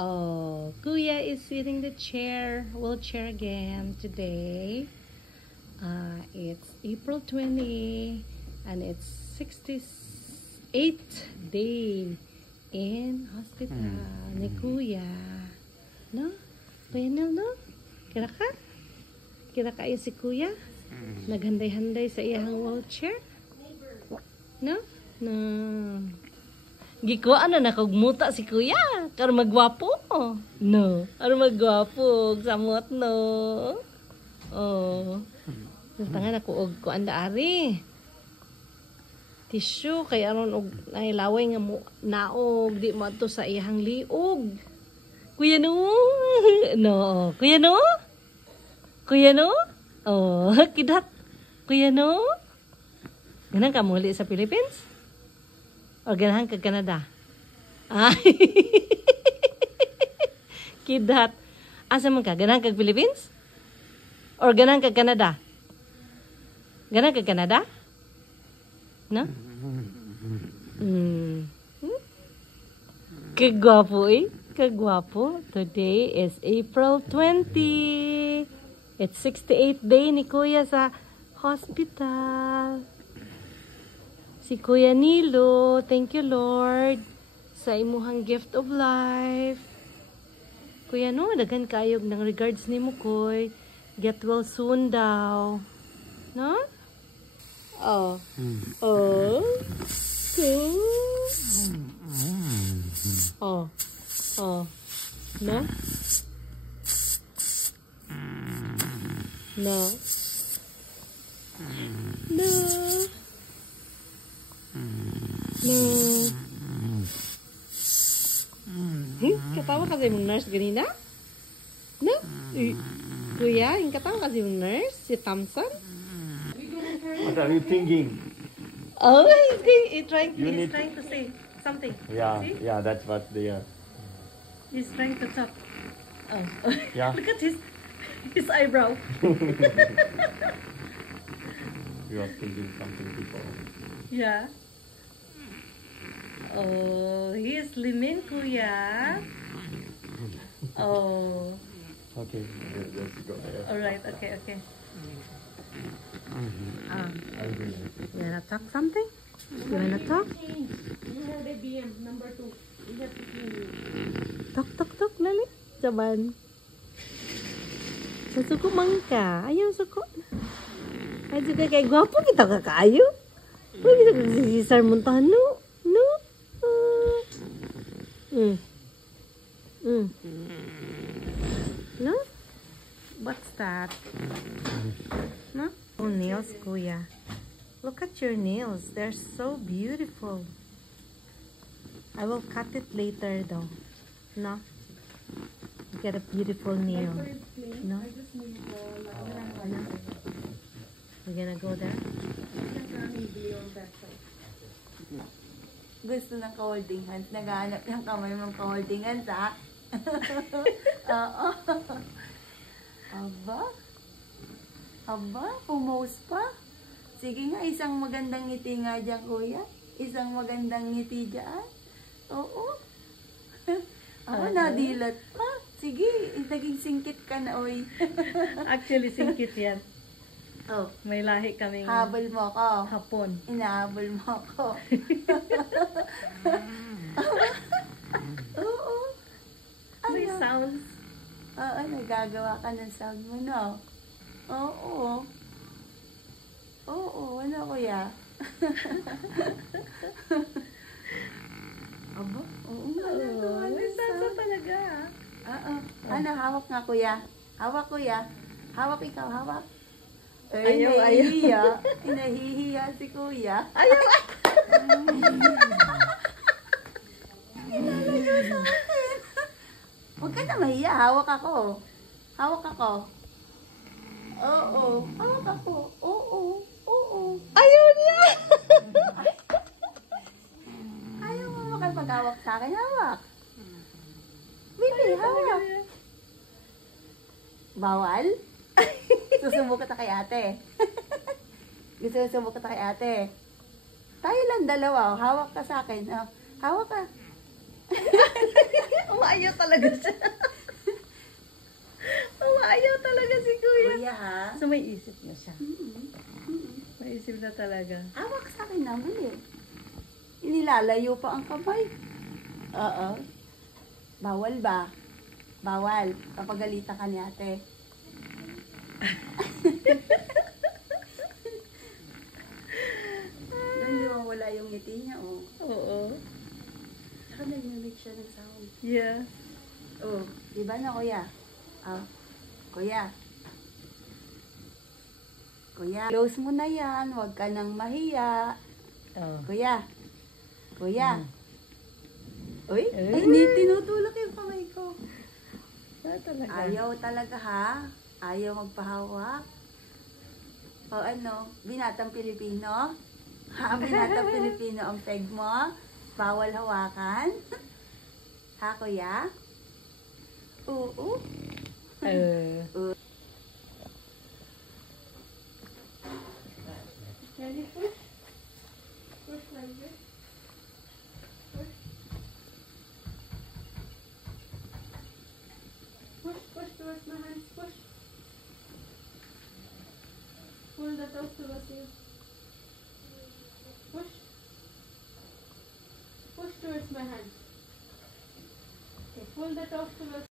Oh, Kuya is sitting the wheelchair again today. It's April 20 and it's 68th day in hospital ni Kuya. No? Kuya Nel, no? Kira ka? Kira kayo si Kuya? Naghanday-handay sa iyang wheelchair? No? No. Gikuha na nakagmuta si Kuya. Karo magwapo. No. Karo magwapo. Samot no. Oh. Tangan ako og kuanda ari. Tissue kay aron og nailaway nga mo naog di mo to sa iyang liog. Kuya no. No. Kuya no? Kuya no? Oh, kidat. Kuya no? Ganang ka muli sa Philippines? O ganahan ka Canada? Ay. Kidat. Asa man ka? Ganahan ka Philippines? Or ganahan ka Canada? Ganahan ka Canada? No? Kagwapo eh. Kagwapo. Today is April 20. It's 68th day ni Kuya sa hospital. Si Kuya Nilo, thank you Lord sa imuhang gift of life. Kuya no, daghan kayog ng regards ni mo Koy. Get well soon daw. No? Oh. Oh. Cool. Oh. Oh. No? No. No. No. Katawa kasi yung nurse ganina? No? Kuya, yung katawa kasi yung nurse, si Thompson? What are you thinking? Oh, he's trying to say something. Yeah, See? yeah, that's what they are. He's trying to talk. Oh. Yeah. Look at his eyebrow. You are thinking something before. Yeah. Oh, he is slimming, Kuya. Oh. Okay, let's go there. Alright, okay. I'll do it. You wanna talk something? You wanna talk? You have a BM number 2. You have to change. Talk, lali. Jaban. Sa suko man ka. Ayaw suko. Ay, suko kay gwapo kita ka kayo. Uy, bisa ka si Sir Montano. No? No? What's that? No? Oh, nails, Kuya. Look at your nails. They're so beautiful. I will cut it later though. No? You get a beautiful nail. No? No? We're gonna go there? Gusto ng ka-holding hands. Naghahanap ng kamay mong ka-holding hands, ha? Oo. Aba, pumose pa. Sige nga, isang magandang ngiti nga dyan, Kuya. Isang magandang ngiti dyan. Oo. Aba, nadilat pa. Sige, naging singkit ka na, oy. Actually, singkit yan. Oh, May lahi kaming habol mo ko. hapon. Inahabol mo ko. Oo. May Ano? sounds. Oo, nagagawa ka ng sound mo, no? Oo. Oo, ano Kuya? Aba, oo nga. nagawa ng May sound. sounds talaga. Oo. Ano, hawak nga Kuya. Hawak Kuya. Hawak ikaw, hawak. Ayaw. Nahihiya. Nahihiya si Kuya. Ayaw! Inalayo sa akin. Huwag ka na mahiya. Hawak ako. Hawak ako. Oo. Hawak ako. Oo. Ayaw niya! Ayaw mo makapag-hawak sa akin. Hawak. Bili, hawak. Bawal? Susubok kita kay ate. Gusto susubok kita kay ate. Tayo lang dalawa. Hawak ka sa akin. Hawak ka. Umayaw talaga siya. Umayaw talaga si kuya. Kuya ha? So may isip na siya. May isip na talaga. Hawak sa akin naman eh. Inilalayo pa ang kamay. Oo. Bawal ba? Bawal. Kapagalitan ka ni ate. Doon wala yung ngiti niya, oh. Oo. Saka nag-make siya ng sound. Yeah. Oh, di ba na kuya? Ah, kuya. Kuya, close mo na yan. Huwag ka nang mahiya. Oh. Kuya. Kuya. Uy, Eh. ay, tinutulak yung kamay ko. Talaga. Ayaw talaga ha? Ayaw magpahawak? O ano, binatang Pilipino? Ha, binatang Pilipino ang peg mo? Bawal hawakan? Ha, kuya? Oo. Can you push? Push like this. Push. Push towards my hands. Push. Pull the toes towards you. Push. Push towards my hands. Okay, pull the toes towards